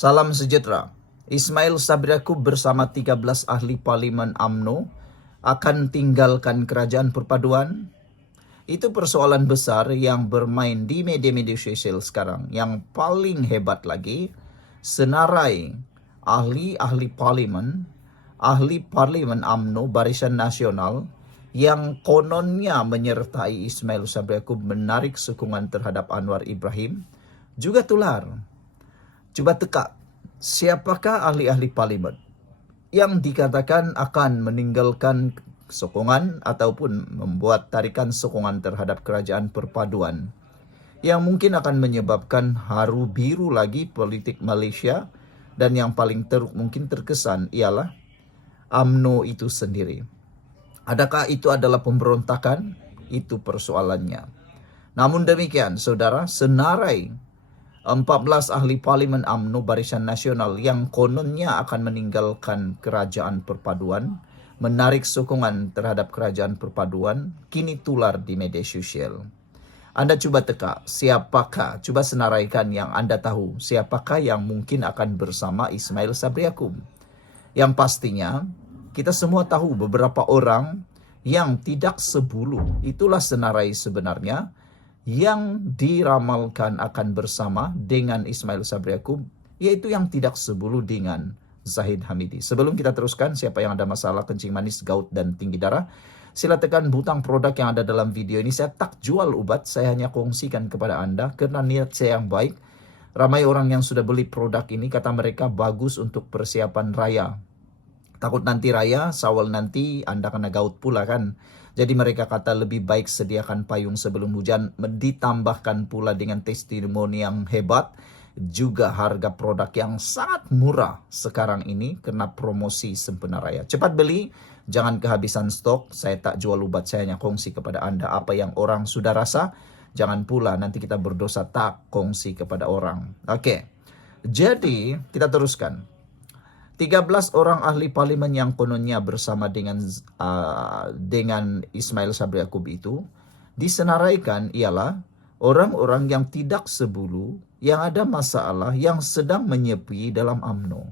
Salam sejahtera. Ismail Sabri Yaakob bersama 13 ahli parlimen UMNO akan tinggalkan kerajaan perpaduan. Itu persoalan besar yang bermain di media-media sosial sekarang. Yang paling hebat lagi, senarai ahli parlimen UMNO Barisan Nasional yang kononnya menyertai Ismail Sabri Yaakob menarik sokongan terhadap Anwar Ibrahim juga tular. Coba teka, siapakah ahli-ahli parlimen yang dikatakan akan meninggalkan sokongan ataupun membuat tarikan sokongan terhadap kerajaan perpaduan yang mungkin akan menyebabkan haru biru lagi politik Malaysia, dan yang paling mungkin terkesan ialah UMNO itu sendiri. Adakah itu adalah pemberontakan? Itu persoalannya. Namun demikian, saudara, senarai 14 ahli parlimen UMNO Barisan Nasional yang kononnya akan meninggalkan kerajaan perpaduan, menarik sokongan terhadap kerajaan perpaduan, kini tular di media sosial. Anda coba teka, siapakah? Coba senaraikan yang Anda tahu, siapakah yang mungkin akan bersama Ismail Sabri Yaakob? Yang pastinya, kita semua tahu beberapa orang yang tidak sebulu, itulah senarai sebenarnya, yang diramalkan akan bersama dengan Ismail Sabri Yaakob, yaitu yang tidak sebulu dengan Zahid Hamidi. Sebelum kita teruskan, siapa yang ada masalah kencing manis, gout, dan tinggi darah, sila tekan butang produk yang ada dalam video ini. Saya tak jual obat, saya hanya kongsikan kepada Anda karena niat saya yang baik. Ramai orang yang sudah beli produk ini, kata mereka bagus untuk persiapan raya. Takut nanti raya, Syawal nanti Anda kena gout pula kan. Jadi mereka kata lebih baik sediakan payung sebelum hujan, ditambahkan pula dengan testimoni yang hebat, juga harga produk yang sangat murah sekarang ini kena promosi sempena raya. Cepat beli, jangan kehabisan stok. Saya tak jual obat, saya hanya kongsi kepada Anda apa yang orang sudah rasa. Jangan pula nanti kita berdosa tak kongsi kepada orang. Oke, jadi kita teruskan. 13 orang ahli parlimen yang kononnya bersama dengan Ismail Sabri Yaakob itu disenaraikan ialah orang-orang yang tidak sebulu, yang ada masalah, yang sedang menyepi dalam UMNO.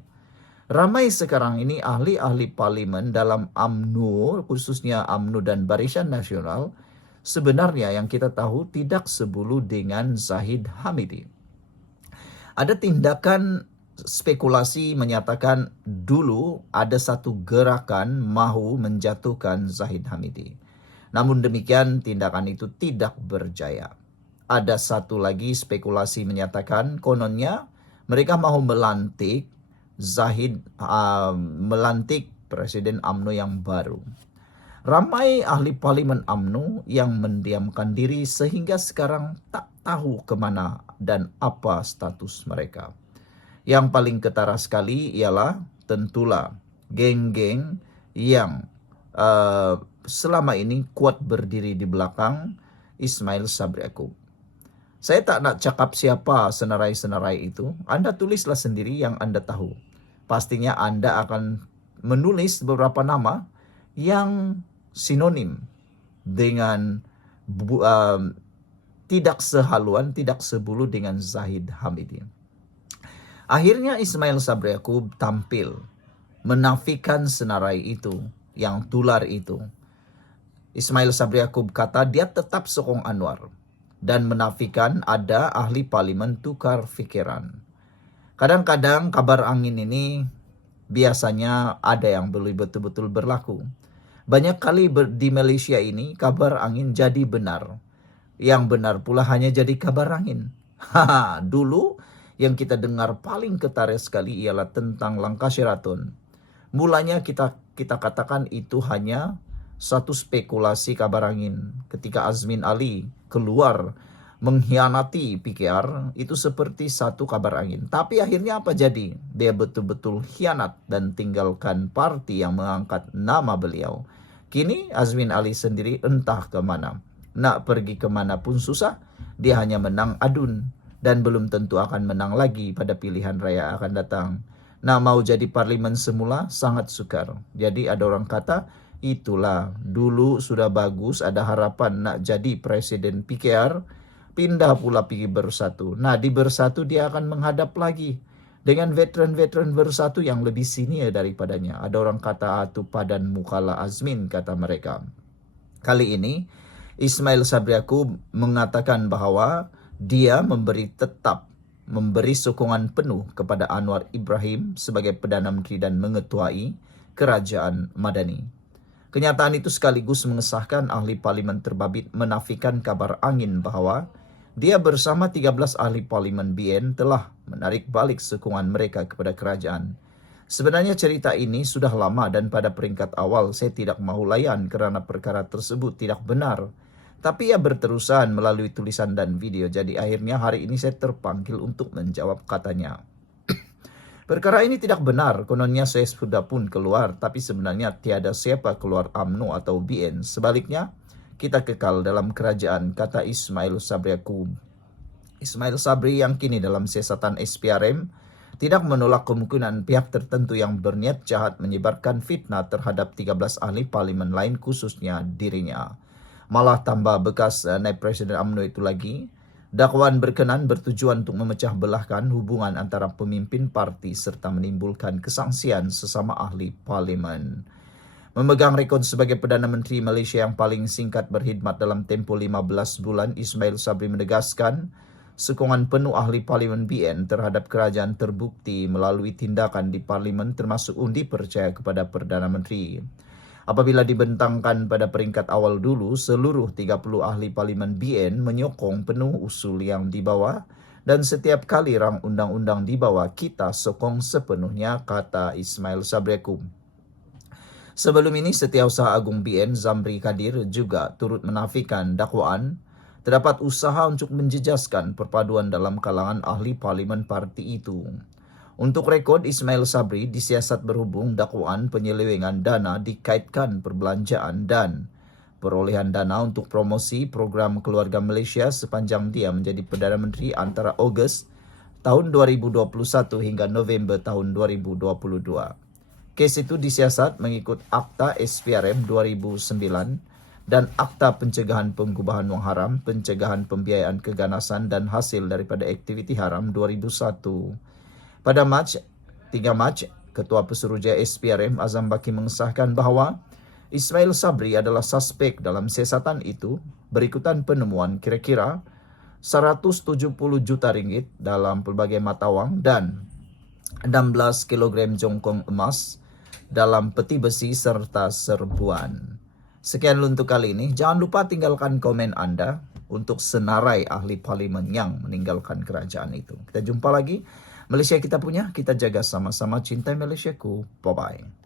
Ramai sekarang ini ahli-ahli parlimen dalam UMNO, khususnya UMNO dan Barisan Nasional, sebenarnya yang kita tahu tidak sebulu dengan Zahid Hamidi. Ada tindakan spekulasi menyatakan dulu ada satu gerakan mahu menjatuhkan Zahid Hamidi. Namun demikian tindakan itu tidak berjaya. Ada satu lagi spekulasi menyatakan kononnya mereka mahu melantik Zahid, melantik Presiden UMNO yang baru. Ramai ahli parlimen UMNO yang mendiamkan diri sehingga sekarang tak tahu kemana dan apa status mereka. Yang paling ketara sekali ialah tentulah geng-geng yang selama ini kuat berdiri di belakang Ismail Sabri Yaakob. Saya tak nak cakap siapa senarai-senarai itu. Anda tulislah sendiri yang Anda tahu. Pastinya Anda akan menulis beberapa nama yang sinonim dengan tidak sehaluan, tidak sebulu dengan Zahid Hamidi. Akhirnya Ismail Sabri Yaakob tampil menafikan senarai itu, yang tular itu. Ismail Sabri Yaakob kata dia tetap sokong Anwar dan menafikan ada ahli parlimen tukar fikiran. Kadang-kadang kabar angin ini biasanya ada yang boleh betul-betul berlaku. Banyak kali di Malaysia ini kabar angin jadi benar. Yang benar pula hanya jadi kabar angin. Dulu yang kita dengar paling ketara sekali ialah tentang Langkah Sheraton. Mulanya kita katakan itu hanya satu spekulasi kabar angin. Ketika Azmin Ali keluar mengkhianati PKR, itu seperti satu kabar angin. Tapi akhirnya apa jadi? Dia betul-betul khianat dan tinggalkan parti yang mengangkat nama beliau. Kini Azmin Ali sendiri entah kemana. Nak pergi kemana pun susah, dia hanya menang adun. Dan belum tentu akan menang lagi pada pilihan raya akan datang. Nah, mau jadi parlimen semula sangat sukar. Jadi ada orang kata, itulah dulu sudah bagus, ada harapan nak jadi presiden PKR, pindah pula pergi Bersatu. Nah, di Bersatu dia akan menghadap lagi dengan veteran-veteran bersatu yang lebih senior daripadanya. Ada orang kata atu padan mukala azmin, kata mereka. Kali ini Ismail Sabri Yaakob mengatakan bahwa dia tetap memberi sokongan penuh kepada Anwar Ibrahim sebagai Perdana Menteri dan mengetuai Kerajaan Madani. Kenyataan itu sekaligus mengesahkan ahli parlimen terbabit menafikan kabar angin bahwa dia bersama 13 ahli parlimen BN telah menarik balik sokongan mereka kepada kerajaan. Sebenarnya cerita ini sudah lama dan pada peringkat awal saya tidak mahu layan kerana perkara tersebut tidak benar. Tapi ia berterusan melalui tulisan dan video, jadi akhirnya hari ini saya terpanggil untuk menjawab, katanya. Perkara ini tidak benar, kononnya saya sudah pun keluar, tapi sebenarnya tiada siapa keluar UMNO atau BN. Sebaliknya, kita kekal dalam kerajaan, kata Ismail Sabri Yaakob. Ismail Sabri yang kini dalam siasatan SPRM tidak menolak kemungkinan pihak tertentu yang berniat jahat menyebarkan fitnah terhadap 13 ahli parlimen lain khususnya dirinya. Malah tambah bekas naib Presiden UMNO itu lagi, dakwaan berkenan bertujuan untuk memecah belahkan hubungan antara pemimpin parti serta menimbulkan kesangsian sesama ahli parlimen. Memegang rekod sebagai Perdana Menteri Malaysia yang paling singkat berkhidmat dalam tempoh 15 bulan, Ismail Sabri menegaskan sokongan penuh ahli parlimen BN terhadap kerajaan terbukti melalui tindakan di parlimen termasuk undi percaya kepada Perdana Menteri. Apabila dibentangkan pada peringkat awal dulu, seluruh 30 ahli parlimen BN menyokong penuh usul yang dibawa dan setiap kali rang undang-undang dibawa, kita sokong sepenuhnya, kata Ismail Sabri Yaakob. Sebelum ini, Setiausaha Agung BN Zamri Kadir juga turut menafikan dakwaan terdapat usaha untuk menjejaskan perpaduan dalam kalangan ahli parlimen parti itu. Untuk rekod, Ismail Sabri disiasat berhubung dakwaan penyelewengan dana dikaitkan perbelanjaan dan perolehan dana untuk promosi program keluarga Malaysia sepanjang dia menjadi Perdana Menteri antara Ogos tahun 2021 hingga November tahun 2022. Kes itu disiasat mengikut Akta SPRM 2009 dan Akta Pencegahan Pengubahan Wang Haram, Pencegahan Pembiayaan Keganasan dan Hasil daripada Aktiviti Haram 2001. Pada 3 Mac, Ketua Pesuruhjaya SPRM Azam Baki mengesahkan bahawa Ismail Sabri adalah suspek dalam siasatan itu berikutan penemuan kira-kira 170 juta ringgit dalam pelbagai mata wang dan 16 kg jongkong emas dalam peti besi serta serbuan. Sekian untuk kali ini. Jangan lupa tinggalkan komen Anda untuk senarai ahli parlimen yang meninggalkan kerajaan itu. Kita jumpa lagi. Malaysia kita punya, kita jaga sama-sama. Cintai Malaysiaku. Bye-bye.